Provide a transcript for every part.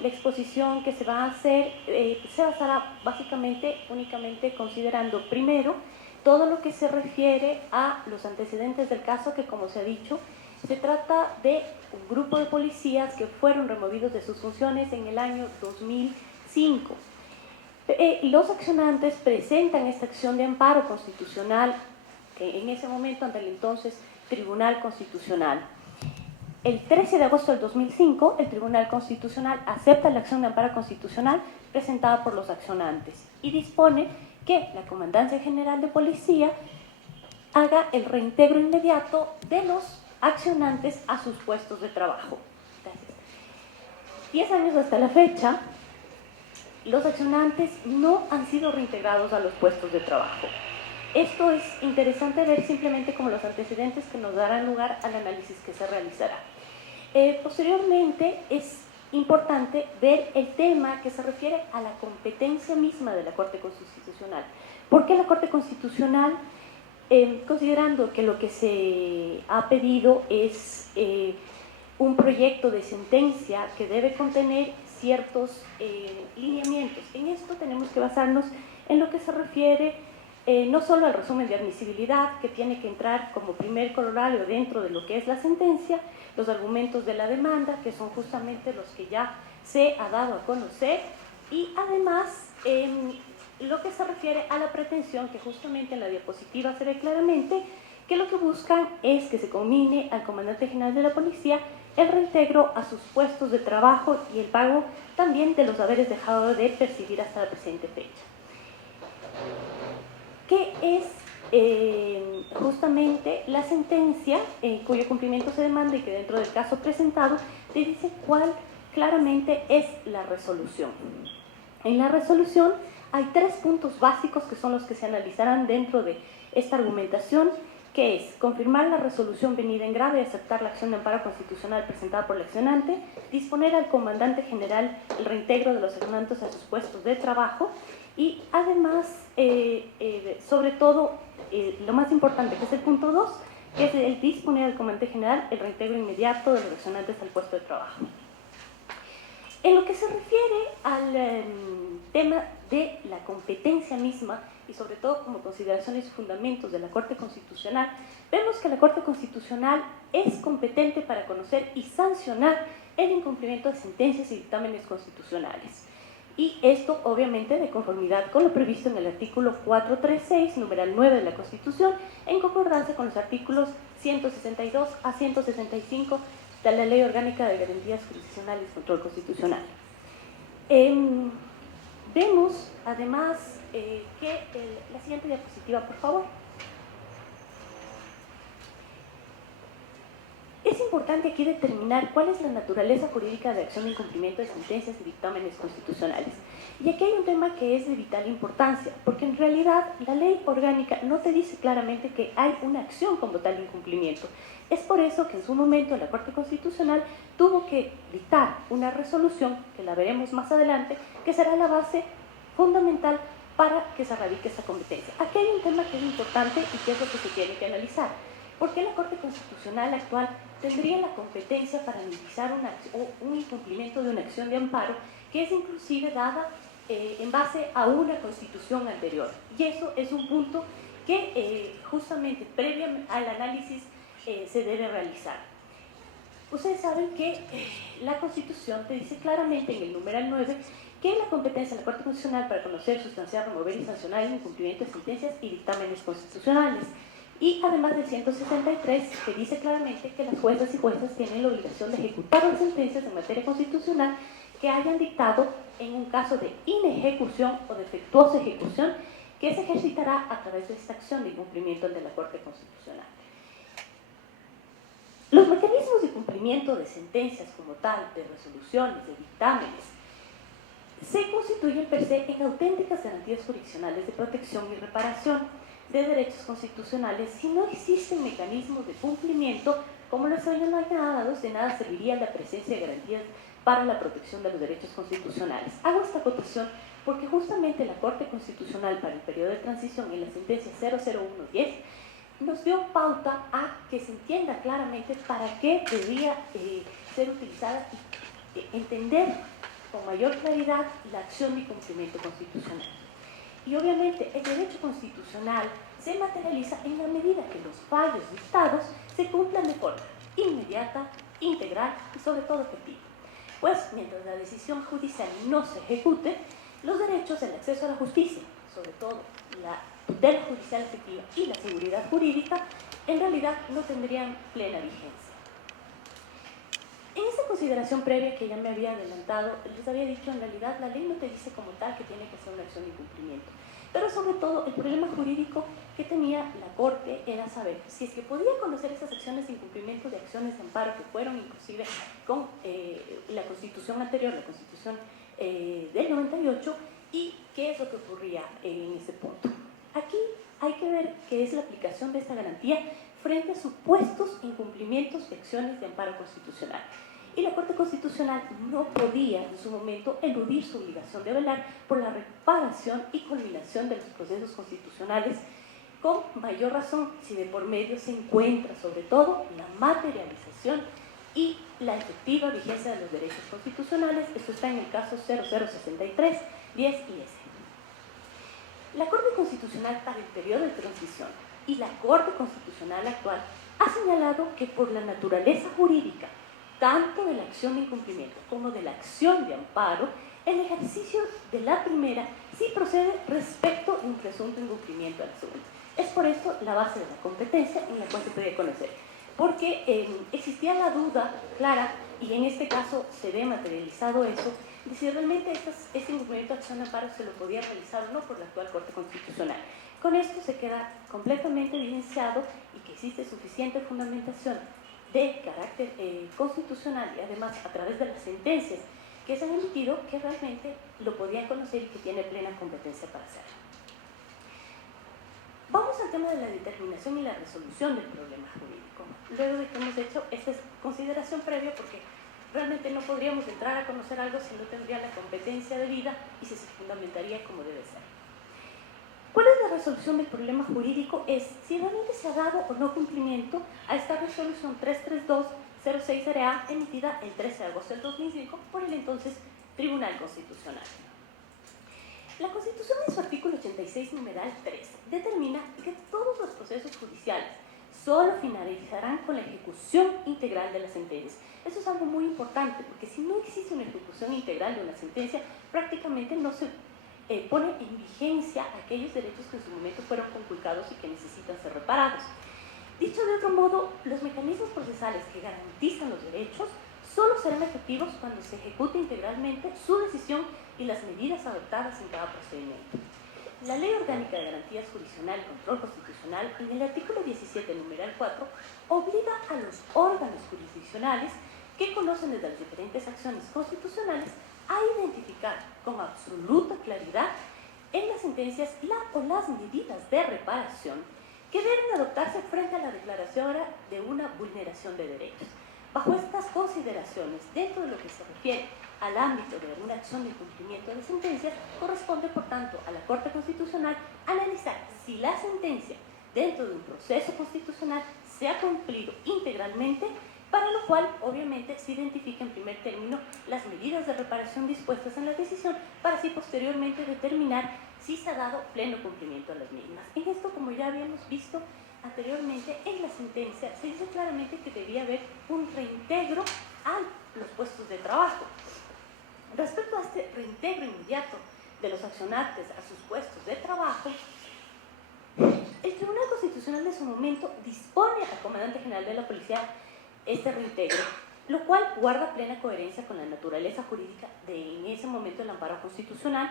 la exposición que se va a hacer se basará básicamente únicamente considerando primero todo lo que se refiere a los antecedentes del caso, que como se ha dicho, se trata de un grupo de policías que fueron removidos de sus funciones en el año 2005. Los accionantes presentan esta acción de amparo constitucional en ese momento ante el entonces Tribunal Constitucional. El 13 de agosto del 2005, el Tribunal Constitucional acepta la acción de amparo constitucional presentada por los accionantes y dispone que la Comandancia General de Policía haga el reintegro inmediato de los accionantes a sus puestos de trabajo. Gracias. 10 años hasta la fecha, los accionantes no han sido reintegrados a los puestos de trabajo. Esto es interesante ver simplemente como los antecedentes que nos darán lugar al análisis que se realizará. Posteriormente es importante ver el tema que se refiere a la competencia misma de la Corte Constitucional. ¿Por qué la Corte Constitucional, considerando que lo que se ha pedido es un proyecto de sentencia que debe contener ciertos lineamientos? En esto tenemos que basarnos en lo que se refiere no solo al resumen de admisibilidad, que tiene que entrar como primer corolario dentro de lo que es la sentencia, los argumentos de la demanda, que son justamente los que ya se ha dado a conocer, y además lo que se refiere a la pretensión, que justamente en la diapositiva se ve claramente, que lo que buscan es que se combine al comandante general de la policía el reintegro a sus puestos de trabajo y el pago también de los haberes dejado de percibir hasta la presente fecha. ¿Qué es justamente la sentencia cuyo cumplimiento se demanda y que dentro del caso presentado te dice cuál claramente es la resolución? En la resolución hay 3 puntos básicos que son los que se analizarán dentro de esta argumentación, que es confirmar la resolución venida en grave y aceptar la acción de amparo constitucional presentada por el accionante, disponer al comandante general el reintegro de los accionantes a sus puestos de trabajo y además, sobre todo, lo más importante, que es el punto 2, que es el disponer al comandante general el reintegro inmediato de los accionantes al puesto de trabajo. En lo que se refiere al tema de la competencia misma y sobre todo como consideraciones y fundamentos de la Corte Constitucional, vemos que la Corte Constitucional es competente para conocer y sancionar el incumplimiento de sentencias y dictámenes constitucionales. Y esto obviamente de conformidad con lo previsto en el artículo 436, numeral 9 de la Constitución, en concordancia con los artículos 162 a 165 de la Ley Orgánica de Garantías Jurisdiccionales y Control Constitucional. Vemos además que la siguiente diapositiva, por favor. Es importante aquí determinar cuál es la naturaleza jurídica de acción de incumplimiento de sentencias y dictámenes constitucionales. Y aquí hay un tema que es de vital importancia, porque en realidad la ley orgánica no te dice claramente que hay una acción como tal de incumplimiento. Es por eso que en su momento la Corte Constitucional tuvo que dictar una resolución, que la veremos más adelante, que será la base fundamental para que se radique esa competencia. Aquí hay un tema que es importante y que es lo que se tiene que analizar. ¿Por qué la Corte Constitucional actual tendría la competencia para analizar un incumplimiento de una acción de amparo que es inclusive dada en base a una constitución anterior? Y eso es un punto que justamente previo al análisis se debe realizar. Ustedes saben que la Constitución te dice claramente en el numeral 9 que la competencia de la Corte Constitucional para conocer, sustanciar, remover y sancionar el incumplimiento de sentencias y dictámenes constitucionales. Y además del 163, que dice claramente que las juezas y jueces tienen la obligación de ejecutar las sentencias en materia constitucional que hayan dictado en un caso de inejecución o defectuosa ejecución, que se ejercitará a través de esta acción de incumplimiento de la Corte Constitucional. Los mecanismos de cumplimiento de sentencias como tal, de resoluciones, de dictámenes, se constituyen per se en auténticas garantías jurisdiccionales de protección y reparación de derechos constitucionales. Si no existen mecanismos de cumplimiento, como los señalados, de nada serviría la presencia de garantías para la protección de los derechos constitucionales. Hago esta acotación porque justamente la Corte Constitucional para el periodo de transición en la sentencia 00110 nos dio pauta a que se entienda claramente para qué debía ser utilizada y entender con mayor claridad la acción de cumplimiento constitucional. Y obviamente el derecho constitucional se materializa en la medida que los fallos dictados se cumplan de forma inmediata, integral y sobre todo efectiva. Pues mientras la decisión judicial no se ejecute, los derechos del acceso a la justicia, sobre todo la tutela judicial efectiva y la seguridad jurídica, en realidad no tendrían plena vigencia. En esta consideración previa que ya me había adelantado, les había dicho, en realidad la ley no te dice como tal que tiene que ser una acción de incumplimiento, pero sobre todo el problema jurídico que tenía la Corte era saber si es que podía conocer esas acciones de incumplimiento de acciones de amparo que fueron inclusive con la Constitución anterior, la Constitución del 98, y qué es lo que ocurría en ese punto. Aquí hay que ver qué es la aplicación de esta garantía frente a supuestos incumplimientos de acciones de amparo constitucional. Y la Corte Constitucional no podía en su momento eludir su obligación de velar por la reparación y culminación de los procesos constitucionales, con mayor razón si de por medio se encuentra sobre todo la materialización y la efectiva vigencia de los derechos constitucionales. Esto está en el caso 0063, 10 y S. La Corte Constitucional para el periodo de transición y la Corte Constitucional actual ha señalado que por la naturaleza jurídica tanto de la acción de incumplimiento como de la acción de amparo, el ejercicio de la primera sí procede respecto de un presunto incumplimiento a la segunda. Es por esto la base de la competencia en la cual se puede conocer, porque existía la duda clara, y en este caso se ve materializado eso, de si realmente este incumplimiento de acción de amparo se lo podía realizar o no por la actual Corte Constitucional. Con esto se queda completamente evidenciado y que existe suficiente fundamentación de carácter constitucional y además a través de las sentencias que se han emitido, que realmente lo podían conocer y que tiene plena competencia para hacerlo. Vamos al tema de la determinación y la resolución del problema jurídico. Luego de que hemos hecho esta consideración previa, porque realmente no podríamos entrar a conocer algo si no tendría la competencia debida y si se fundamentaría como debe ser. ¿Cuál es la resolución del problema jurídico? Es si realmente se ha dado o no cumplimiento a esta resolución 33206-A emitida el 13 de agosto del 2005 por el entonces Tribunal Constitucional. La Constitución en su artículo 86, numeral 3, determina que todos los procesos judiciales solo finalizarán con la ejecución integral de la sentencia. Eso es algo muy importante, porque si no existe una ejecución integral de una sentencia, prácticamente no se pone en vigencia aquellos derechos que en su momento fueron conculcados y que necesitan ser reparados. Dicho de otro modo, los mecanismos procesales que garantizan los derechos solo serán efectivos cuando se ejecute integralmente su decisión y las medidas adoptadas en cada procedimiento. La Ley Orgánica de Garantías Jurisdiccional y Control Constitucional, en el artículo 17, numeral 4, obliga a los órganos jurisdiccionales que conocen desde las diferentes acciones constitucionales a identificar con absoluta claridad en las sentencias o las medidas de reparación que deben adoptarse frente a la declaración de una vulneración de derechos. Bajo estas consideraciones, dentro de lo que se refiere al ámbito de una acción de cumplimiento de sentencias, corresponde, por tanto, a la Corte Constitucional analizar si la sentencia dentro de un proceso constitucional se ha cumplido integralmente, para lo cual, obviamente, se identifica en primer término las medidas de reparación dispuestas en la decisión, para así posteriormente determinar si se ha dado pleno cumplimiento a las mismas. En esto, como ya habíamos visto anteriormente, en la sentencia se dice claramente que debía haber un reintegro a los puestos de trabajo. Respecto a este reintegro inmediato de los accionantes a sus puestos de trabajo, el Tribunal Constitucional de su momento dispone al Comandante General de la Policía este reintegro, lo cual guarda plena coherencia con la naturaleza jurídica de en ese momento el amparo constitucional,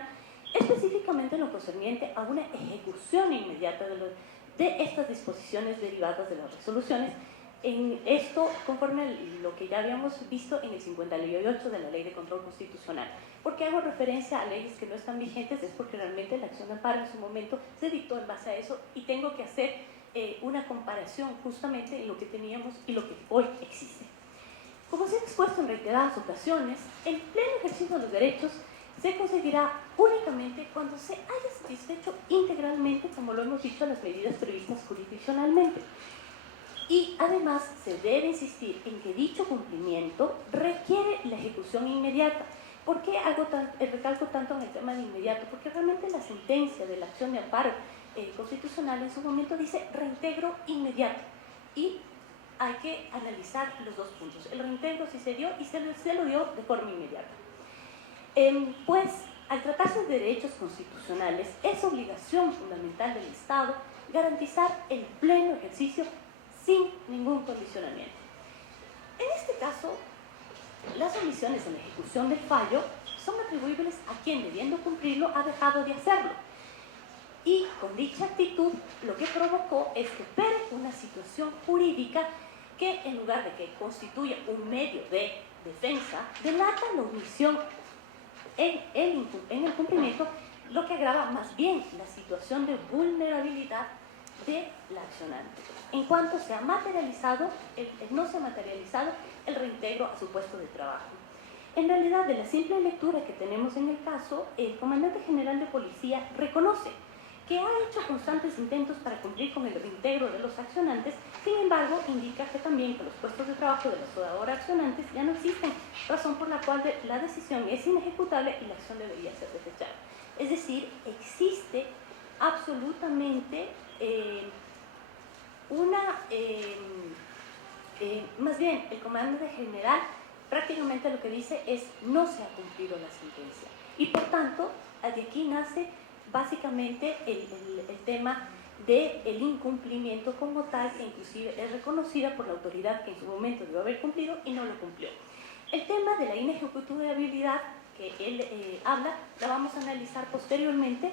específicamente en lo concerniente a una ejecución inmediata de estas disposiciones derivadas de las resoluciones. En esto, conforme a lo que ya habíamos visto en el 58 de la Ley de Control Constitucional. ¿Por qué hago referencia a leyes que no están vigentes? Es porque realmente la acción de amparo en su momento se dictó en base a eso y tengo que hacer una comparación justamente en lo que teníamos y lo que hoy existe. Como se ha expuesto en reiteradas ocasiones, el pleno ejercicio de los derechos se conseguirá únicamente cuando se haya satisfecho integralmente, como lo hemos dicho, las medidas previstas jurisdiccionalmente. Y además se debe insistir en que dicho cumplimiento requiere la ejecución inmediata. ¿Por qué recalco tanto en el tema de inmediato? Porque realmente la sentencia de la acción de amparo constitucional en su momento dice reintegro inmediato. Y hay que analizar los dos puntos. El reintegro sí se dio y se lo dio de forma inmediata. Pues, al tratarse de derechos constitucionales, es obligación fundamental del Estado garantizar el pleno ejercicio sin ningún condicionamiento. En este caso, las omisiones en la ejecución del fallo son atribuibles a quien, debiendo cumplirlo, ha dejado de hacerlo. Y con dicha actitud, lo que provocó es que opere una situación jurídica que, en lugar de que constituya un medio de defensa, delata la omisión en el cumplimiento, lo que agrava más bien la situación de vulnerabilidad de la accionante, en cuanto se ha materializado, no se ha materializado el reintegro a su puesto de trabajo. En realidad, de la simple lectura que tenemos en el caso, el comandante general de policía reconoce que ha hecho constantes intentos para cumplir con el reintegro de los accionantes. Sin embargo, indica que también que los puestos de trabajo de los ahora accionantes ya no existen, razón por la cual la decisión es inejecutable y la acción debería ser desechada. Es decir, existe absolutamente más bien, el comandante general prácticamente lo que dice es no se ha cumplido la sentencia. Y por tanto, de aquí nace básicamente el tema del incumplimiento como tal, que inclusive es reconocida por la autoridad que en su momento debió haber cumplido y no lo cumplió. El tema de la inejecutabilidad que él habla, la vamos a analizar posteriormente,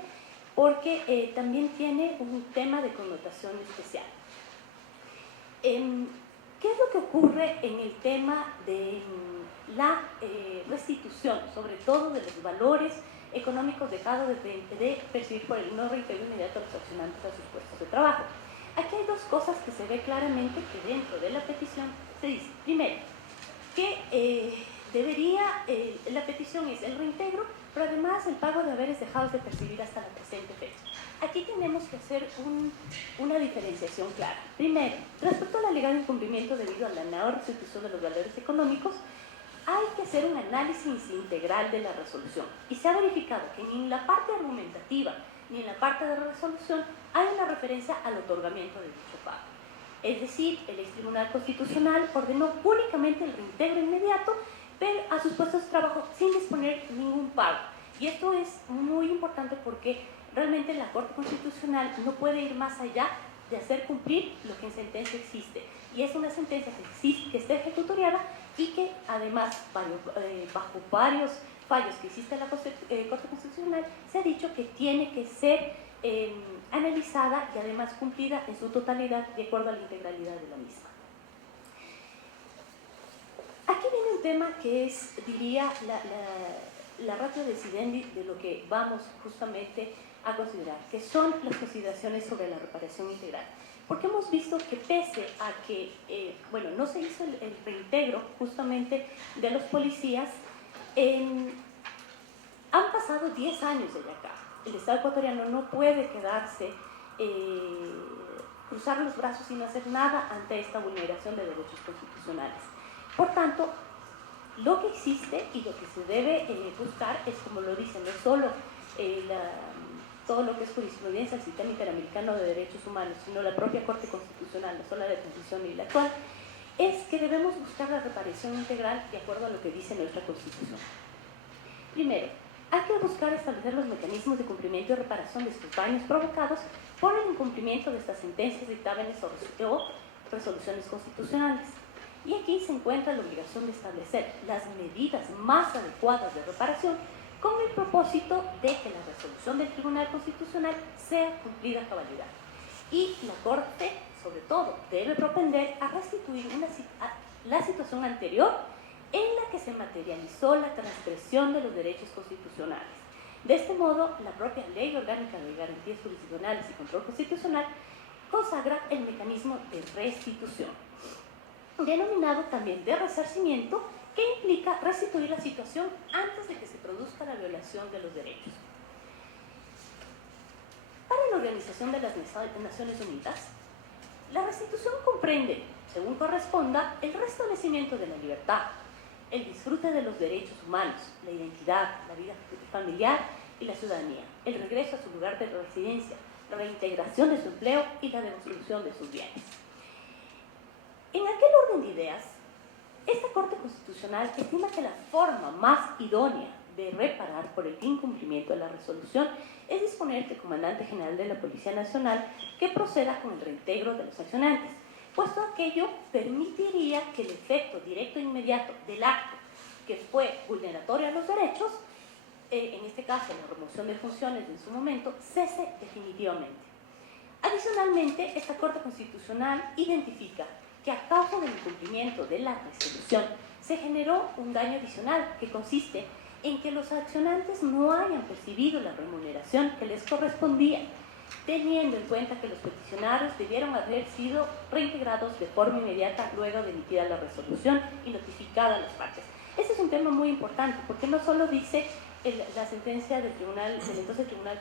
porque también tiene un tema de connotación especial. ¿Qué es lo que ocurre en el tema de la restitución, sobre todo de los valores económicos dejados de percibir por el no reintegro inmediato a los accionantes a sus puestos de trabajo? Aquí hay dos cosas que se ve claramente que dentro de la petición se dice. Primero, que la petición es el reintegro, pero además el pago de haberes dejados de percibir hasta la presente fecha. Aquí tenemos que hacer una diferenciación clara. Primero, respecto al alegado incumplimiento debido a la no restitución de los valores económicos, hay que hacer un análisis integral de la resolución. Y se ha verificado que ni en la parte argumentativa ni en la parte de resolución hay una referencia al otorgamiento de dicho pago. Es decir, el ex Tribunal Constitucional ordenó únicamente el reintegro inmediato a sus puestos de trabajo sin disponer ningún pago. Y esto es muy importante porque realmente la Corte Constitucional no puede ir más allá de hacer cumplir lo que en sentencia existe. Y es una sentencia que está ejecutoriada y que además, bajo varios fallos que existe en la Corte Constitucional, se ha dicho que tiene que ser analizada y además cumplida en su totalidad de acuerdo a la integralidad de la misma. Aquí viene un tema que es, diría, la ratio decidendi de lo que vamos justamente a considerar, que son las consideraciones sobre la reparación integral. Porque hemos visto que pese a que, no se hizo el reintegro justamente de los policías, han pasado 10 años desde acá. El Estado ecuatoriano no puede quedarse, cruzar los brazos y no hacer nada ante esta vulneración de derechos constitucionales. Por tanto, lo que existe y lo que se debe buscar es, como lo dice, no solo todo lo que es jurisprudencia del Sistema Interamericano de Derechos Humanos, sino la propia Corte Constitucional, no solo la de transición y la actual, es que debemos buscar la reparación integral de acuerdo a lo que dice nuestra Constitución. Primero, hay que buscar establecer los mecanismos de cumplimiento y reparación de estos daños provocados por el incumplimiento de estas sentencias, dictámenes o resoluciones constitucionales. Y aquí se encuentra la obligación de establecer las medidas más adecuadas de reparación con el propósito de que la resolución del Tribunal Constitucional sea cumplida a cabalidad. Y la Corte, sobre todo, debe propender a restituir la situación anterior en la que se materializó la transgresión de los derechos constitucionales. De este modo, la propia Ley Orgánica de Garantías Jurisdiccionales y Control Constitucional consagra el mecanismo de restitución, denominado también de resarcimiento, que implica restituir la situación antes de que se produzca la violación de los derechos. Para la Organización de las Naciones Unidas, La restitución comprende, según corresponda, el restablecimiento de la libertad, el disfrute de los derechos humanos, la identidad, la vida familiar y la ciudadanía, el regreso a su lugar de residencia, la reintegración de su empleo y la devolución de sus bienes. En aquel orden de ideas, esta Corte Constitucional estima que la forma más idónea de reparar por el incumplimiento de la resolución es disponer que el Comandante General de la Policía Nacional que proceda con el reintegro de los accionantes, puesto aquello permitiría que el efecto directo e inmediato del acto que fue vulneratorio a los derechos, en este caso la remoción de funciones en su momento, cese definitivamente. Adicionalmente, esta Corte Constitucional identifica que a causa del incumplimiento de la resolución se generó un daño adicional que consiste en que los accionantes no hayan percibido la remuneración que les correspondía, teniendo en cuenta que los peticionarios debieron haber sido reintegrados de forma inmediata luego de emitida la resolución y notificada a las partes. Este es un tema muy importante porque no solo dice la sentencia del entonces Tribunal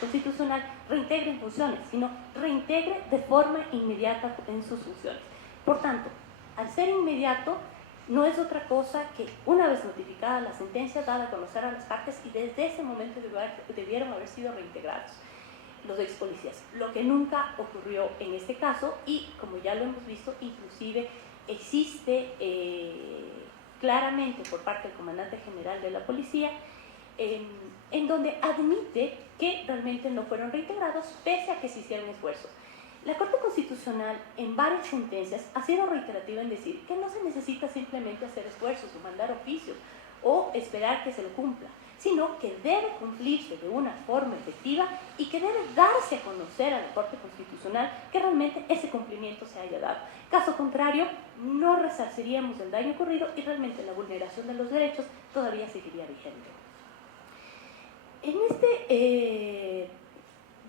Constitucional reintegre en funciones, sino reintegre de forma inmediata en sus funciones. Por tanto, al ser inmediato, no es otra cosa que una vez notificada la sentencia dada a conocer a las partes y desde ese momento debieron haber sido reintegrados los ex policías, lo que nunca ocurrió en este caso y como ya lo hemos visto, inclusive existe claramente por parte del Comandante General de la Policía en donde admite que realmente no fueron reintegrados pese a que se hicieron esfuerzos. La Corte Constitucional en varias sentencias ha sido reiterativa en decir que no se necesita simplemente hacer esfuerzos o mandar oficios o esperar que se lo cumpla, sino que debe cumplirse de una forma efectiva y que debe darse a conocer a la Corte Constitucional que realmente ese cumplimiento se haya dado. Caso contrario, no resarciríamos el daño ocurrido y realmente la vulneración de los derechos todavía seguiría vigente. En este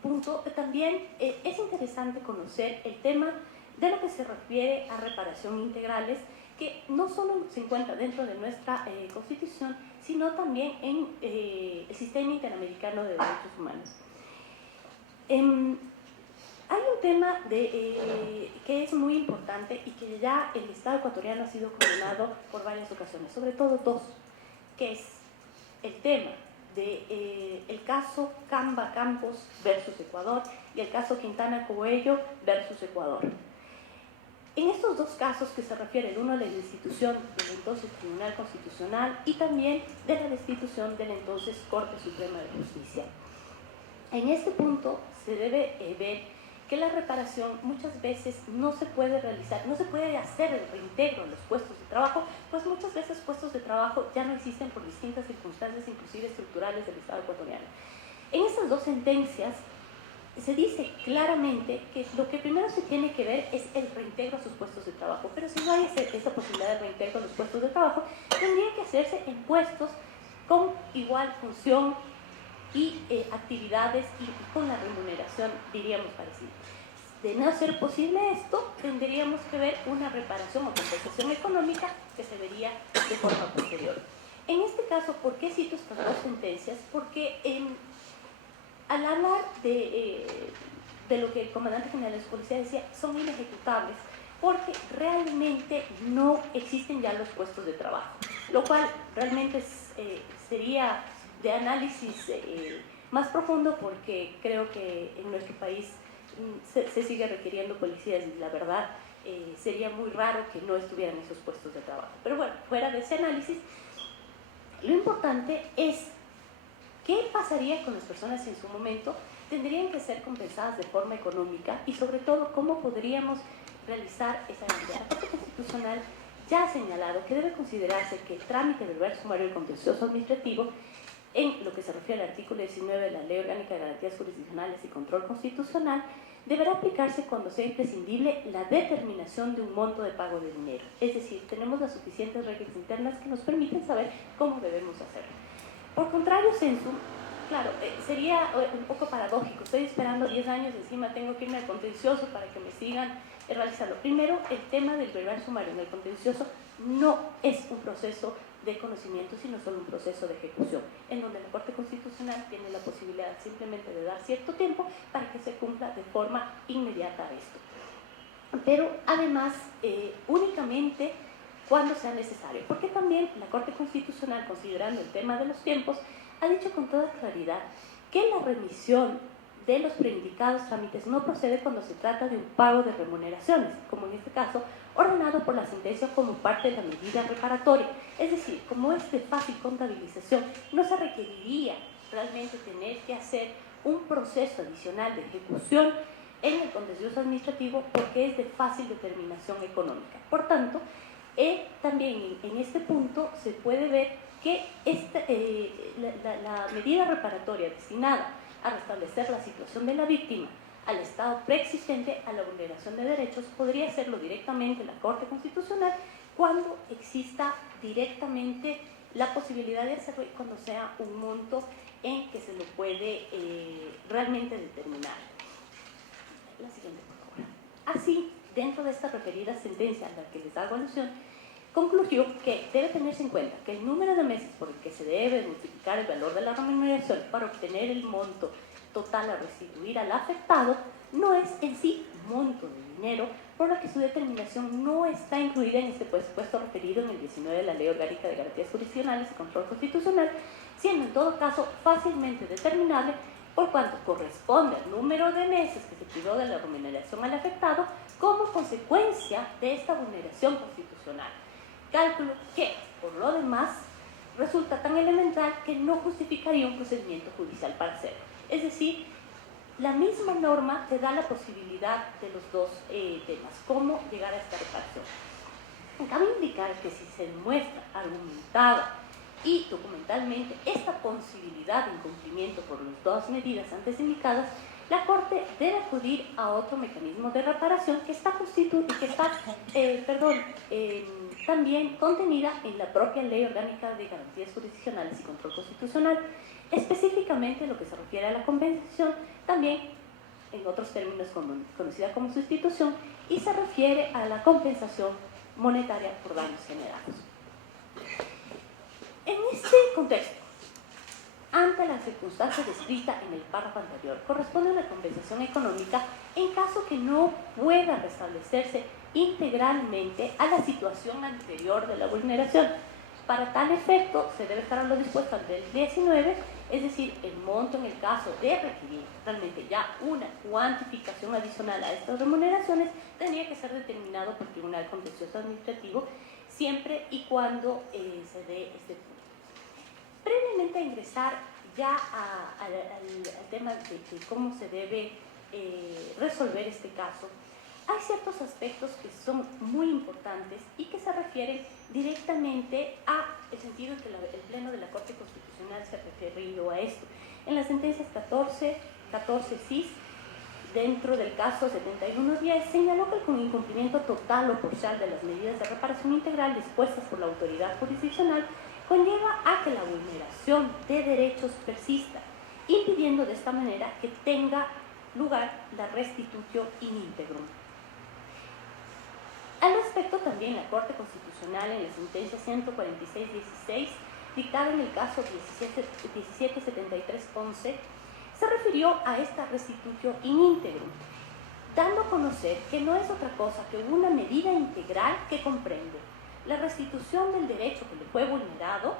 punto también es interesante conocer el tema de lo que se refiere a reparación integrales, que no solo se encuentra dentro de nuestra Constitución, sino también en el Sistema Interamericano de Derechos Humanos. Hay un tema que es muy importante y que ya el Estado ecuatoriano ha sido condenado por varias ocasiones, sobre todo dos, que es el tema del caso Camba Campos versus Ecuador y el caso Quintana Coello versus Ecuador. En estos dos casos que se refiere el uno a la destitución del entonces Tribunal Constitucional y también de la destitución de la entonces Corte Suprema de Justicia. En este punto se debe ver que la reparación muchas veces no se puede realizar, no se puede hacer el reintegro en los puestos de trabajo, pues muchas veces puestos de trabajo ya no existen por distintas circunstancias, inclusive estructurales del Estado ecuatoriano. En estas dos sentencias se dice claramente que lo que primero se tiene que ver es el reintegro a sus puestos de trabajo, pero si no hay esa posibilidad de reintegro a los puestos de trabajo, tendría que hacerse en puestos con igual función y actividades y con la remuneración, diríamos, parecida. De no ser posible esto, tendríamos que ver una reparación o compensación económica que se vería de forma posterior. En este caso, ¿por qué cito estas dos sentencias? Porque al hablar de lo que el Comandante General de la Policía decía, son inejecutables porque realmente no existen ya los puestos de trabajo, lo cual realmente sería de análisis más profundo porque creo que en nuestro país se sigue requiriendo policías y la verdad sería muy raro que no estuvieran esos puestos de trabajo. Pero bueno, fuera de ese análisis, lo importante es qué pasaría con las personas si en su momento tendrían que ser compensadas de forma económica y sobre todo cómo podríamos realizar esa actividad. La Corte Constitucional ya ha señalado que debe considerarse que el trámite del deber sumario y contencioso administrativo en lo que se refiere al artículo 19 de la Ley Orgánica de Garantías Jurisdiccionales y Control Constitucional, deberá aplicarse cuando sea imprescindible la determinación de un monto de pago de dinero. Es decir, tenemos las suficientes reglas internas que nos permiten saber cómo debemos hacerlo. Por contrario, sensu, claro, sería un poco paradójico. Estoy esperando 10 años, encima tengo que irme al contencioso para que me sigan realizando. Primero, el tema del verbal sumario en el contencioso no es un proceso de conocimiento, sino solo un proceso de ejecución, en donde la Corte Constitucional tiene la posibilidad simplemente de dar cierto tiempo para que se cumpla de forma inmediata esto. pero además únicamente cuando sea necesario, porque también la Corte Constitucional, considerando el tema de los tiempos, ha dicho con toda claridad que la remisión de los preindicados trámites no procede cuando se trata de un pago de remuneraciones, como en este caso, ordenado por la sentencia como parte de la medida reparatoria. Es decir, como es de fácil contabilización, no se requeriría realmente tener que hacer un proceso adicional de ejecución en el contencioso administrativo porque es de fácil determinación económica. Por tanto, también en este punto se puede ver que la medida reparatoria destinada a restablecer la situación de la víctima al estado preexistente a la vulneración de derechos podría hacerlo directamente la Corte Constitucional cuando exista directamente la posibilidad de hacerlo y cuando sea un monto en que se lo puede realmente determinar. La siguiente, por favor. Así, dentro de esta referida sentencia a la que les hago alusión, concluyó que debe tenerse en cuenta que el número de meses por el que se debe multiplicar el valor de la remuneración para obtener el monto total a restituir al afectado no es en sí monto de dinero, por lo que su determinación no está incluida en este presupuesto referido en el 19 de la Ley Orgánica de Garantías Jurisdiccionales y Control Constitucional, siendo en todo caso fácilmente determinable por cuanto corresponde al número de meses que se privó de la remuneración al afectado como consecuencia de esta vulneración constitucional. Cálculo que, por lo demás, resulta tan elemental que no justificaría un procedimiento judicial para hacerlo. Es decir, la misma norma te da la posibilidad de los dos temas, cómo llegar a esta reparación. Cabe indicar que si se demuestra argumentada y documentalmente esta posibilidad de incumplimiento por las dos medidas antes indicadas, la Corte debe acudir a otro mecanismo de reparación que está, también contenida en la propia Ley Orgánica de Garantías Jurisdiccionales y Control Constitucional, específicamente en lo que se refiere a la compensación, también en otros términos conocida como sustitución, y se refiere a la compensación monetaria por daños generados. En este contexto, ante la circunstancia descrita en el párrafo anterior, corresponde una compensación económica en caso que no pueda restablecerse integralmente a la situación anterior de la vulneración. Para tal efecto, se debe estar a lo dispuesto al del 19, es decir, el monto en el caso de requerir realmente ya una cuantificación adicional a estas remuneraciones, tendría que ser determinado por el Tribunal Contencioso Administrativo siempre y cuando se dé este punto. Previamente a ingresar ya al tema de cómo se debe resolver este caso, hay ciertos aspectos que son muy importantes y que se refieren directamente al sentido en que el Pleno de la Corte Constitucional se ha referido a esto. En las sentencias 14 CIS, dentro del caso 7110, señaló que con incumplimiento total o parcial de las medidas de reparación integral dispuestas por la autoridad jurisdiccional conlleva a que la vulneración de derechos persista, impidiendo de esta manera que tenga lugar la restitución in integrum. Al respecto, también la Corte Constitucional, en la sentencia 146-16, dictada en el caso 1773-11, se refirió a esta restitución in integrum, dando a conocer que no es otra cosa que una medida integral que comprende la restitución del derecho que le fue vulnerado,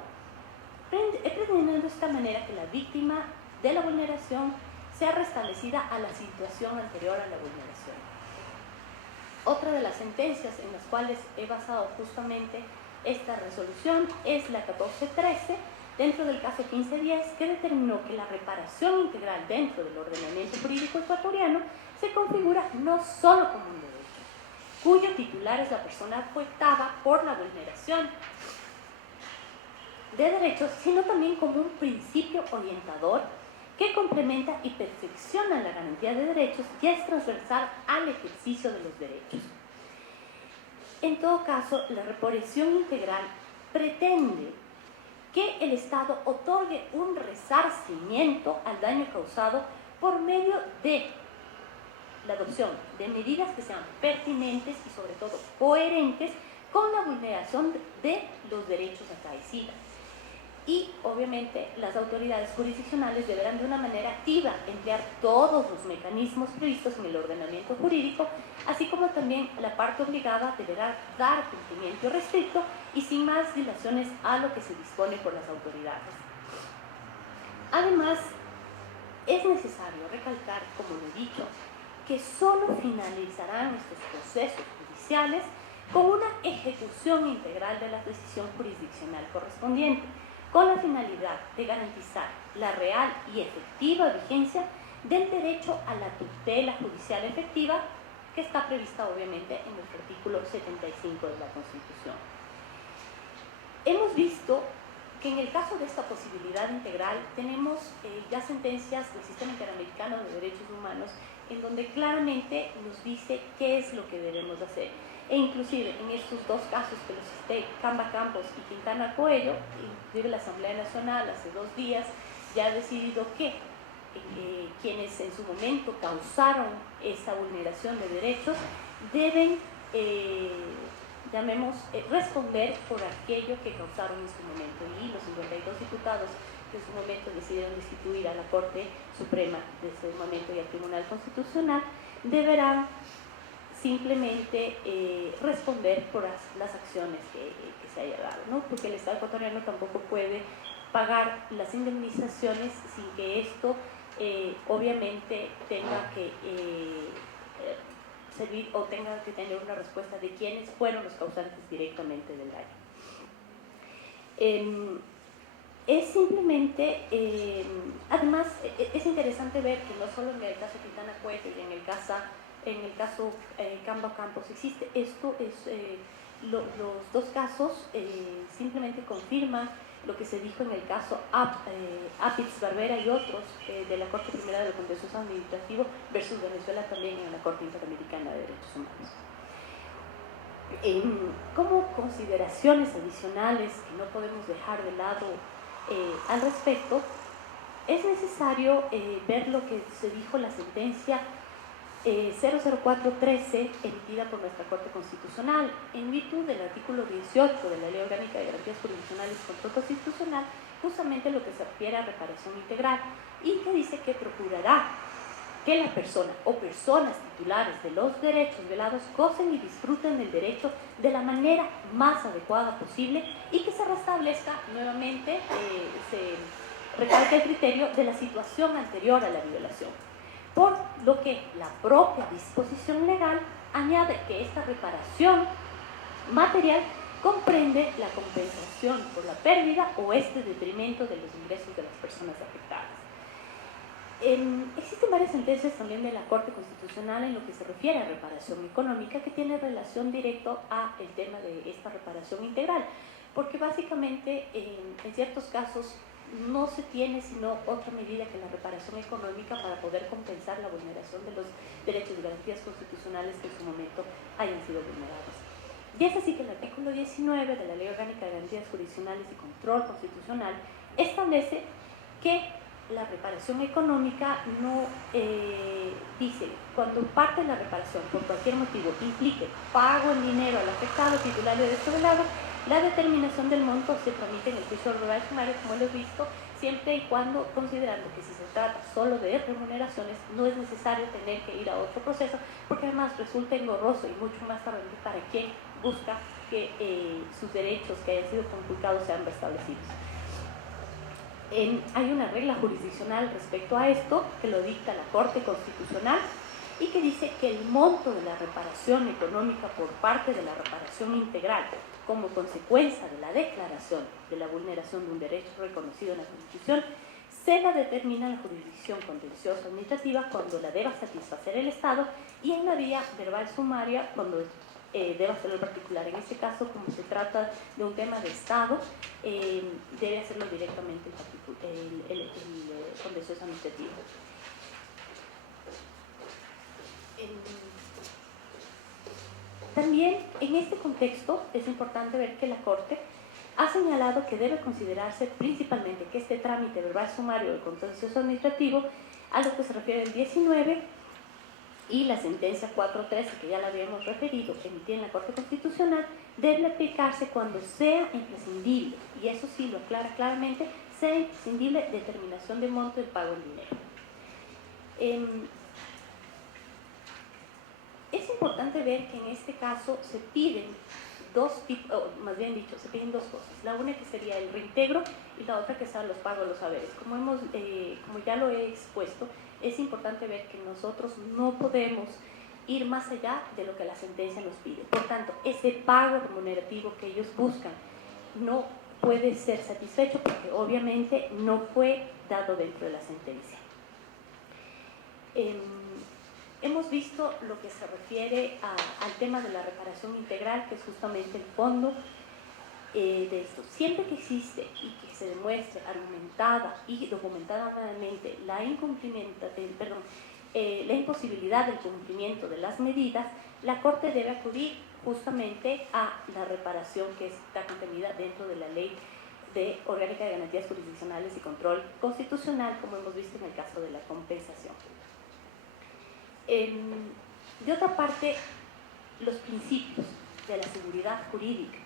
pretendiendo de esta manera que la víctima de la vulneración sea restablecida a la situación anterior a la vulneración. Otra de las sentencias en las cuales he basado justamente esta resolución es la 1413, dentro del caso 1510, que determinó que la reparación integral dentro del ordenamiento jurídico ecuatoriano se configura no solo como un derecho, cuyo titular es la persona afectada por la vulneración de derechos, sino también como un principio orientador que complementa y perfecciona la garantía de derechos y es transversal al ejercicio de los derechos. En todo caso, la reparación integral pretende que el Estado otorgue un resarcimiento al daño causado por medio de la adopción de medidas que sean pertinentes y sobre todo coherentes con la vulneración de los derechos acaecidos. y obviamente las autoridades jurisdiccionales deberán de una manera activa emplear todos los mecanismos previstos en el ordenamiento jurídico, así como también la parte obligada deberá dar cumplimiento restricto y sin más dilaciones a lo que se dispone por las autoridades. Además, es necesario recalcar, como lo he dicho, que solo finalizarán estos procesos judiciales con una ejecución integral de la decisión jurisdiccional correspondiente, con la finalidad de garantizar la real y efectiva vigencia del derecho a la tutela judicial efectiva, que está prevista obviamente en el artículo 75 de la Constitución. Hemos visto que en el caso de esta posibilidad integral tenemos ya sentencias del Sistema Interamericano de Derechos Humanos en donde claramente nos dice qué es lo que debemos hacer. E inclusive en estos dos casos que los cité, Camba Campos y Quintana Coello, inclusive la Asamblea Nacional hace 2 días ya ha decidido que quienes en su momento causaron esa vulneración de derechos deben responder por aquello que causaron en su momento, y los 52 diputados que en su momento decidieron destituir a la Corte Suprema de ese momento y al Tribunal Constitucional deberán simplemente responder por las acciones que se haya dado, ¿no? Porque el Estado ecuatoriano tampoco puede pagar las indemnizaciones sin que esto obviamente tenga que servir o tenga que tener una respuesta de quiénes fueron los causantes directamente del daño. Es simplemente, además, es interesante ver que no solo en el caso Quintana Coello y en el caso Camba Campos existe esto, los dos casos simplemente confirman lo que se dijo en el caso Apitz Barbera y otros de la Corte Primera del Contencioso Administrativo versus Venezuela, también en la Corte Interamericana de Derechos Humanos. Como consideraciones adicionales que no podemos dejar de lado al respecto, es necesario ver lo que se dijo la sentencia 00413 emitida por nuestra Corte Constitucional en virtud del artículo 18 de la Ley Orgánica de Garantías Jurisdiccionales y Control Constitucional, justamente lo que se refiere a reparación integral, y que dice que procurará que la persona o personas titulares de los derechos violados gocen y disfruten del derecho de la manera más adecuada posible, y que se restablezca nuevamente, se recalca el criterio de la situación anterior a la violación. Por lo que la propia disposición legal añade que esta reparación material comprende la compensación por la pérdida o detrimento de los ingresos de las personas afectadas. Existen varias sentencias también de la Corte Constitucional en lo que se refiere a reparación económica, que tiene relación directa al tema de esta reparación integral, porque básicamente en ciertos casos no se tiene sino otra medida que la reparación económica para poder compensar la vulneración de los derechos y garantías constitucionales que en su momento hayan sido vulnerados. Y es así que el artículo 19 de la Ley Orgánica de Garantías Jurisdiccionales y Control Constitucional establece que la reparación económica no dice, cuando parte de la reparación por cualquier motivo implique pago en dinero al afectado titular de derecho velado, la determinación del monto se tramita en el juicio oral sumario, como lo he visto, siempre y cuando, considerando que si se trata solo de remuneraciones, no es necesario tener que ir a otro proceso, porque además resulta engorroso y mucho más tarde para quien busca que sus derechos que hayan sido conculcados sean restablecidos. Hay una regla jurisdiccional respecto a esto, que lo dicta la Corte Constitucional, y que dice que el monto de la reparación económica por parte de la reparación integral como consecuencia de la declaración de la vulneración de un derecho reconocido en la Constitución se la determina la jurisdicción contenciosa administrativa cuando la deba satisfacer el Estado, y en la vía verbal sumaria cuando debe hacerlo el particular. En este caso, como se trata de un tema de Estado, debe hacerlo directamente el contencioso administrativo. También en este contexto es importante ver que la Corte ha señalado que debe considerarse principalmente que este trámite verbal sumario del contencioso administrativo, a lo que se refiere el 19 y la sentencia 413, que ya la habíamos referido, emitida en la Corte Constitucional, debe aplicarse cuando sea imprescindible, y eso sí lo aclara claramente, sea imprescindible determinación de monto de pago en dinero. Es importante ver que en este caso se piden se piden dos cosas. La una que sería el reintegro y la otra que son los pagos de los haberes. Como ya lo he expuesto, es importante ver que nosotros no podemos ir más allá de lo que la sentencia nos pide. Por tanto, ese pago remunerativo que ellos buscan no puede ser satisfecho porque obviamente no fue dado dentro de la sentencia. Hemos visto lo que se refiere al tema de la reparación integral, que es justamente el fondo de esto. Siempre que existe y que se demuestre argumentada y documentadamente la imposibilidad del cumplimiento de las medidas, la Corte debe acudir justamente a la reparación que está contenida dentro de la Ley Orgánica de Garantías Jurisdiccionales y Control Constitucional, como hemos visto en el caso de la compensación. De otra parte, los principios de la seguridad jurídica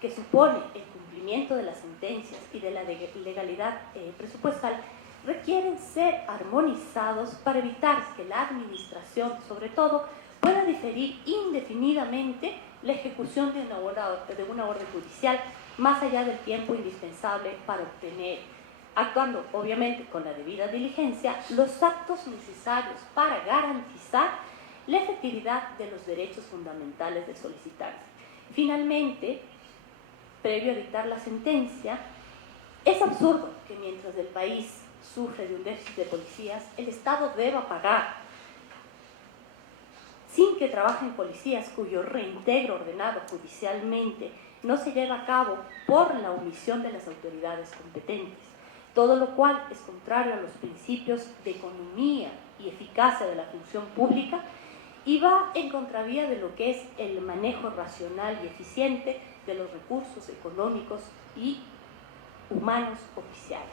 que supone el cumplimiento de las sentencias y de la legalidad presupuestal requieren ser armonizados para evitar que la administración, sobre todo, pueda diferir indefinidamente la ejecución de una orden judicial más allá del tiempo indispensable para obtener, actuando obviamente con la debida diligencia, los actos necesarios para garantizar la efectividad de los derechos fundamentales del solicitante. Finalmente, previo a dictar la sentencia, es absurdo que mientras el país sufre de un déficit de policías, el Estado deba pagar sin que trabajen policías cuyo reintegro ordenado judicialmente no se lleva a cabo por la omisión de las autoridades competentes, todo lo cual es contrario a los principios de economía y eficacia de la función pública y va en contravía de lo que es el manejo racional y eficiente de los recursos económicos y humanos oficiales.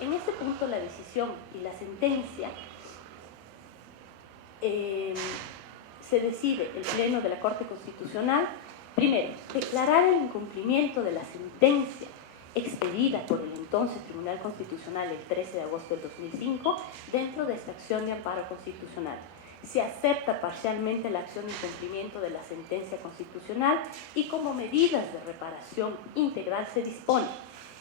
En este punto, la decisión y la sentencia se decide el Pleno de la Corte Constitucional, primero, declarar el incumplimiento de la sentencia expedida por el entonces Tribunal Constitucional el 13 de agosto del 2005 dentro de esta acción de amparo constitucional. Se acepta parcialmente la acción de incumplimiento de la sentencia constitucional y como medidas de reparación integral se dispone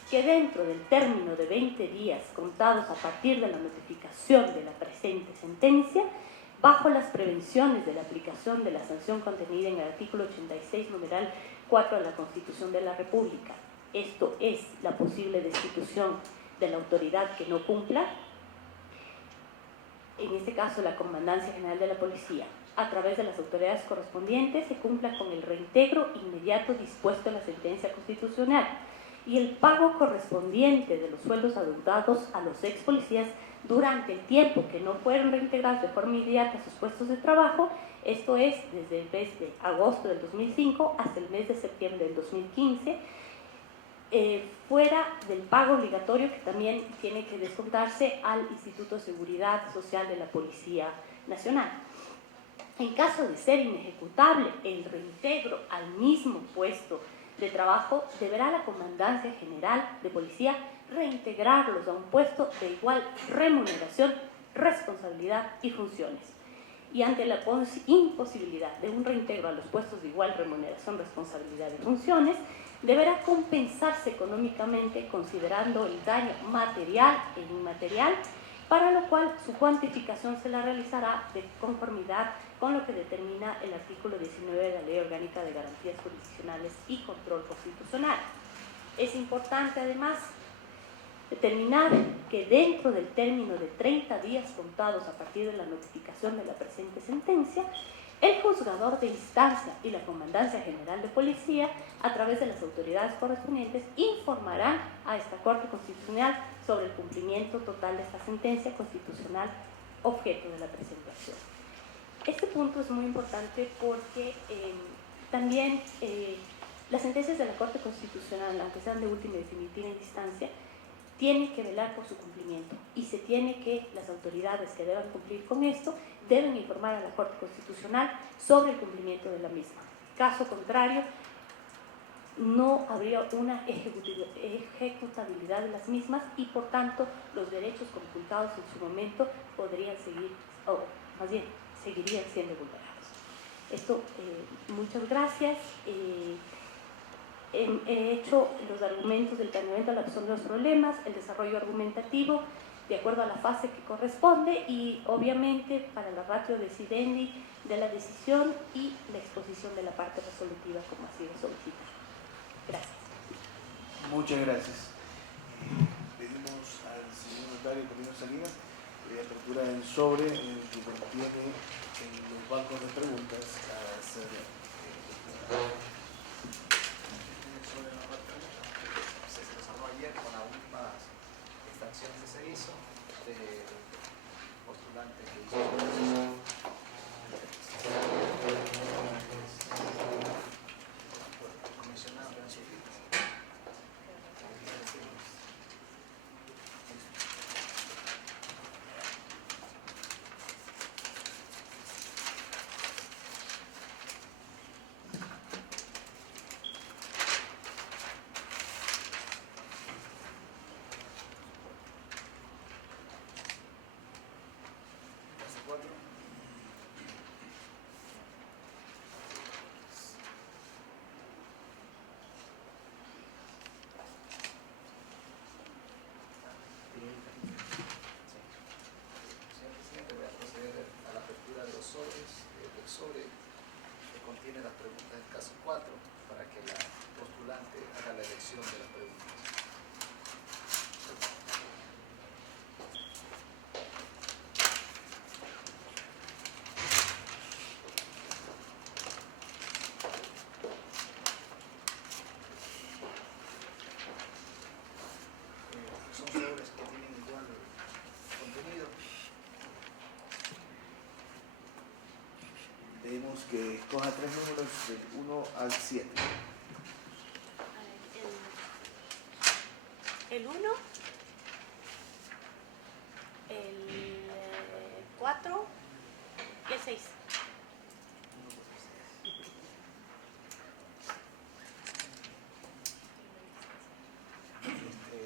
que dentro del término de 20 días contados a partir de la notificación de la presente sentencia, bajo las prevenciones de la aplicación de la sanción contenida en el artículo 86, numeral 4 de la Constitución de la República, esto es, la posible destitución de la autoridad que no cumpla, en este caso la Comandancia General de la Policía, a través de las autoridades correspondientes, se cumpla con el reintegro inmediato dispuesto en la sentencia constitucional y el pago correspondiente de los sueldos adeudados a los ex policías durante el tiempo que no fueron reintegrados de forma inmediata a sus puestos de trabajo, esto es, desde el mes de agosto del 2005 hasta el mes de septiembre del 2015, fuera del pago obligatorio que también tiene que descontarse al Instituto de Seguridad Social de la Policía Nacional. En caso de ser inejecutable el reintegro al mismo puesto de trabajo, deberá la Comandancia General de Policía reintegrarlos a un puesto de igual remuneración, responsabilidad y funciones. Y ante la imposibilidad de un reintegro a los puestos de igual remuneración, responsabilidad y funciones, deberá compensarse económicamente considerando el daño material e inmaterial, para lo cual su cuantificación se la realizará de conformidad con lo que determina el artículo 19 de la Ley Orgánica de Garantías Jurisdiccionales y Control Constitucional. Es importante además determinar que dentro del término de 30 días contados a partir de la notificación de la presente sentencia, el juzgador de instancia y la Comandancia General de Policía, a través de las autoridades correspondientes, informarán a esta Corte Constitucional sobre el cumplimiento total de esta sentencia constitucional objeto de la presentación. Este punto es muy importante porque también las sentencias de la Corte Constitucional, aunque sean de última y definitiva instancia, tienen que velar por su cumplimiento y se tiene que, las autoridades que deban cumplir con esto, deben informar a la Corte Constitucional sobre el cumplimiento de la misma. Caso contrario, no habría una ejecutabilidad de las mismas y por tanto los derechos conculcados en su momento podrían seguir, o más bien seguirían siendo vulnerados. Esto, muchas gracias. He hecho los argumentos del planeamiento de la resolución de los problemas, el desarrollo argumentativo de acuerdo a la fase que corresponde y obviamente para la ratio decidendi de la decisión y la exposición de la parte resolutiva como ha sido solicitado. Gracias. Muchas gracias. Pedimos al señor notario Camilo Salinas de apertura del sobre que contiene en los bancos de preguntas a hacer se desarrolló ayer con la última extracción que se hizo del postulante que hizo comisionado de del sobre que contiene las preguntas del caso 4 para que la postulante haga la elección de las preguntas. Son sobres que tienen igual contenido. pedimos que escoja 3 números del 1 al 7. El 1, el 4 y el 6.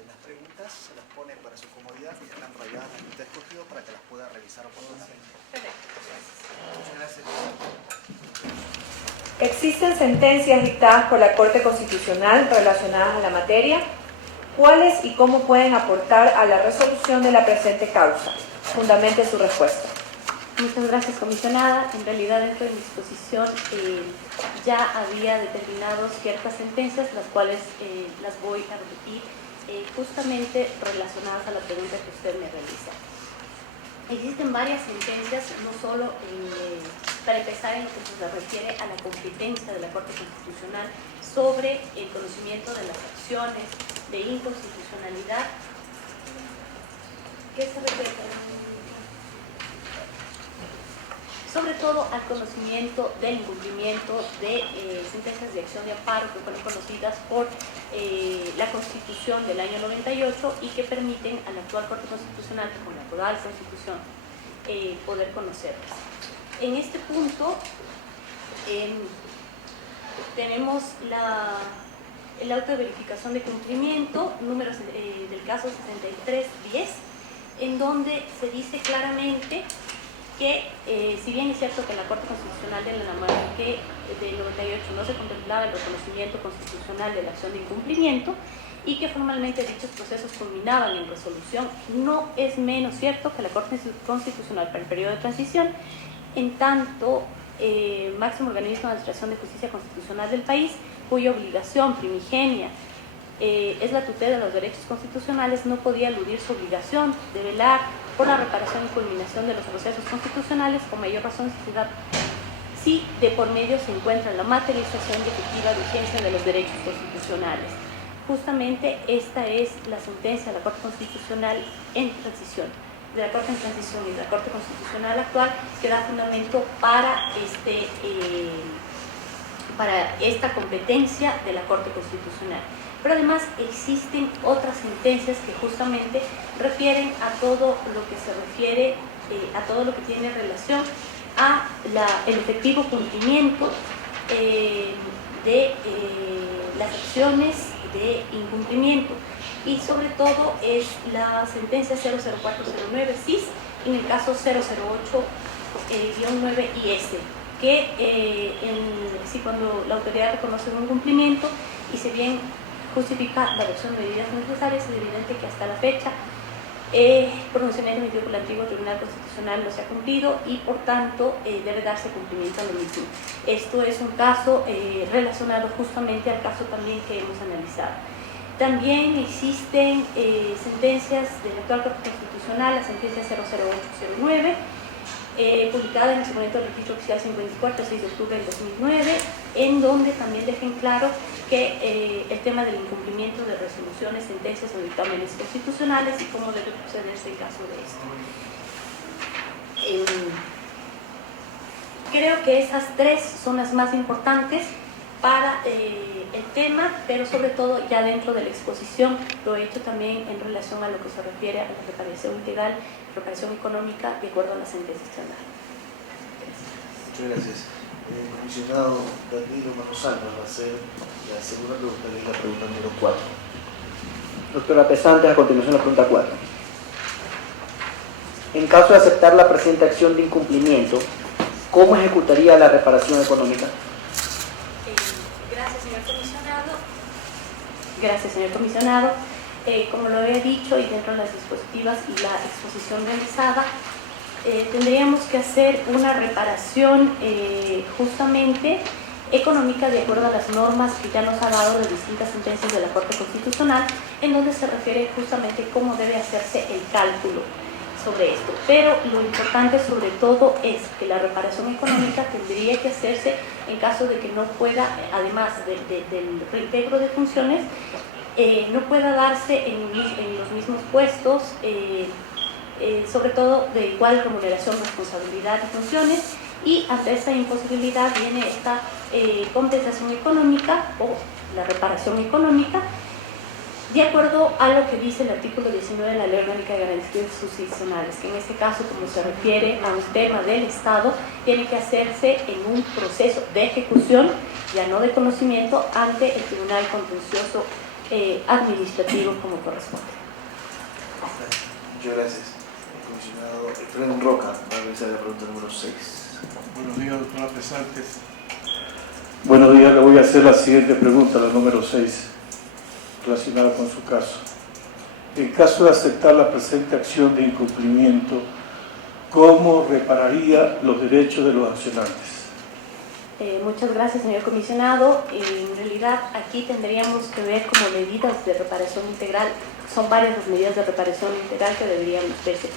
Las preguntas se las pone para su comodidad y están rayadas en el que usted escogido para que las pueda revisar oportunamente. Perfecto. Muchas gracias. ¿Existen sentencias dictadas por la Corte Constitucional relacionadas a la materia? ¿Cuáles y cómo pueden aportar a la resolución de la presente causa? Fundamente su respuesta. Muchas gracias, comisionada. En realidad, dentro de mi exposición ya había determinado ciertas sentencias, las cuales las voy a repetir, justamente relacionadas a la pregunta que usted me realiza. Existen varias sentencias, no solo para empezar en lo que se refiere a la competencia de la Corte Constitucional sobre el conocimiento de las acciones de inconstitucionalidad. ¿Qué se refiere? Sobre todo al conocimiento del incumplimiento de sentencias de acción de amparo que fueron conocidas por la Constitución del año 98 y que permiten a la actual Corte Constitucional, con la actual Constitución, poder conocerlas. En este punto tenemos el auto de verificación de cumplimiento, número del caso 6310, en donde se dice claramente que si bien es cierto que en la Corte Constitucional de la Namarque del 98 no se contemplaba el reconocimiento constitucional de la acción de incumplimiento y que formalmente dichos procesos culminaban en resolución, no es menos cierto que la Corte Constitucional para el periodo de transición, en tanto máximo organismo de administración de justicia constitucional del país, cuya obligación primigenia es la tutela de los derechos constitucionales, no podía eludir su obligación de velar por la reparación y culminación de los procesos constitucionales con mayor razón si de por medio se encuentra la materialización y efectiva vigencia de los derechos constitucionales. Justamente esta es la sentencia de la Corte Constitucional en transición, de la Corte en transición y de la Corte Constitucional actual, que da fundamento para esta competencia de la Corte Constitucional. Pero además existen otras sentencias que justamente refieren a todo lo que se refiere, a todo lo que tiene relación a el efectivo cumplimiento de las acciones de incumplimiento, y sobre todo es la sentencia 00409 CIS en el caso 008-9IS, que si cuando la autoridad reconoce un incumplimiento y se bien justifica la adopción de medidas necesarias, es evidente que hasta la fecha pronunciamiento emitido por el antiguo Tribunal Constitucional no se ha cumplido y por tanto debe darse cumplimiento a lo mismo. Esto es un caso relacionado justamente al caso también que hemos analizado. También existen sentencias del actual Corte Constitucional, la sentencia 00809, publicada en el suplemento del registro oficial 54, 6 de octubre del 2009, en donde también dejen claro que el tema del incumplimiento de resoluciones, sentencias o dictámenes constitucionales y cómo debe procederse en caso de esto. Creo que esas tres son las más importantes para el tema, pero sobre todo ya dentro de la exposición lo he hecho también en relación a lo que se refiere a la reparación integral, reparación económica de acuerdo a la sentencia externa. Muchas gracias. El comisionado Danilo Manozano va a hacer la segunda pregunta y la pregunta número 4. Doctora Pesante, a continuación la pregunta 4. En caso de aceptar la presente acción de incumplimiento, ¿cómo ejecutaría la reparación económica? Gracias, señor comisionado. Como lo había dicho y dentro de las dispositivas y la exposición realizada, tendríamos que hacer una reparación justamente económica de acuerdo a las normas que ya nos ha dado las distintas sentencias de la Corte Constitucional, en donde se refiere justamente cómo debe hacerse el cálculo sobre esto. Pero lo importante sobre todo es que la reparación económica tendría que hacerse en caso de que no pueda, además del reintegro de funciones, no pueda darse en los mismos puestos, sobre todo de igual remuneración, responsabilidad y funciones, y ante esa imposibilidad viene esta compensación económica o la reparación económica, de acuerdo a lo que dice el artículo 19 de la Ley Orgánica de Garantías Jurisdiccionales, que en este caso, como se refiere a un tema del Estado, tiene que hacerse en un proceso de ejecución, ya no de conocimiento, ante el Tribunal Contencioso Administrativo como corresponde. Muchas gracias. El comisionado Efraín Roca va a realizar la pregunta número 6. Buenos días, doctora Pesantes. Buenos días, le voy a hacer la siguiente pregunta, la número 6, relacionada con su caso. En caso de aceptar la presente acción de incumplimiento, ¿cómo repararía los derechos de los accionantes? Muchas gracias, señor comisionado. En realidad, aquí tendríamos que ver como medidas de reparación integral. Son varias las medidas de reparación integral que deberíamos verse.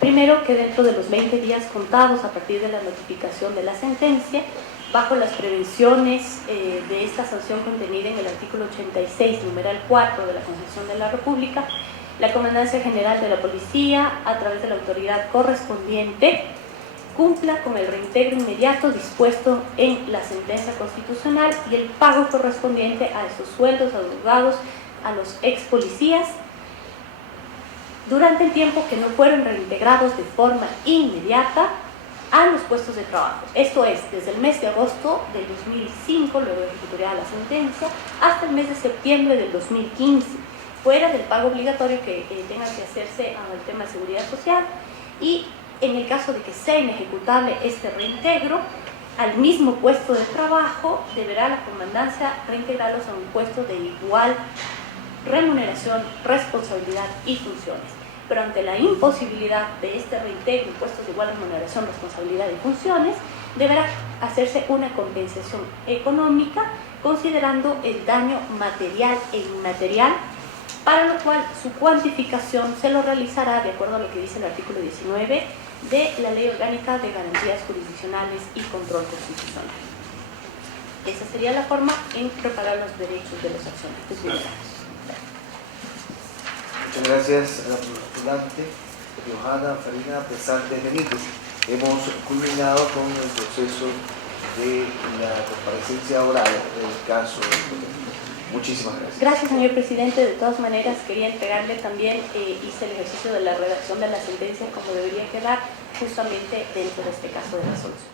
Primero, que dentro de los 20 días contados a partir de la notificación de la sentencia, bajo las prevenciones de esta sanción contenida en el artículo 86, numeral 4 de la Constitución de la República, la Comandancia General de la Policía, a través de la autoridad correspondiente, cumpla con el reintegro inmediato dispuesto en la sentencia constitucional y el pago correspondiente a esos sueldos adeudados a los ex policías durante el tiempo que no fueron reintegrados de forma inmediata a los puestos de trabajo. Esto es, desde el mes de agosto del 2005, luego ejecutoria la sentencia, hasta el mes de septiembre del 2015, fuera del pago obligatorio que tenga que hacerse al tema de seguridad social, y en el caso de que sea inejecutable este reintegro, al mismo puesto de trabajo deberá la comandancia reintegrarlos a un puesto de igual remuneración, responsabilidad y funciones. Pero ante la imposibilidad de este reintegro en puestos de igual remuneración, responsabilidad y funciones, deberá hacerse una compensación económica considerando el daño material e inmaterial, para lo cual su cuantificación se lo realizará de acuerdo a lo que dice el artículo 19 de la Ley Orgánica de Garantías Jurisdiccionales y Control Constitucional. Esa sería la forma en reparar los derechos de los accionistas. Muchas gracias a la postulante Johanna Farina Pesante Benítez. Hemos culminado con el proceso de la comparecencia oral del caso. Muchísimas gracias. Gracias, señor presidente. De todas maneras, quería entregarle también, hice el ejercicio de la redacción de la sentencia como debería quedar justamente dentro de este caso de resolución.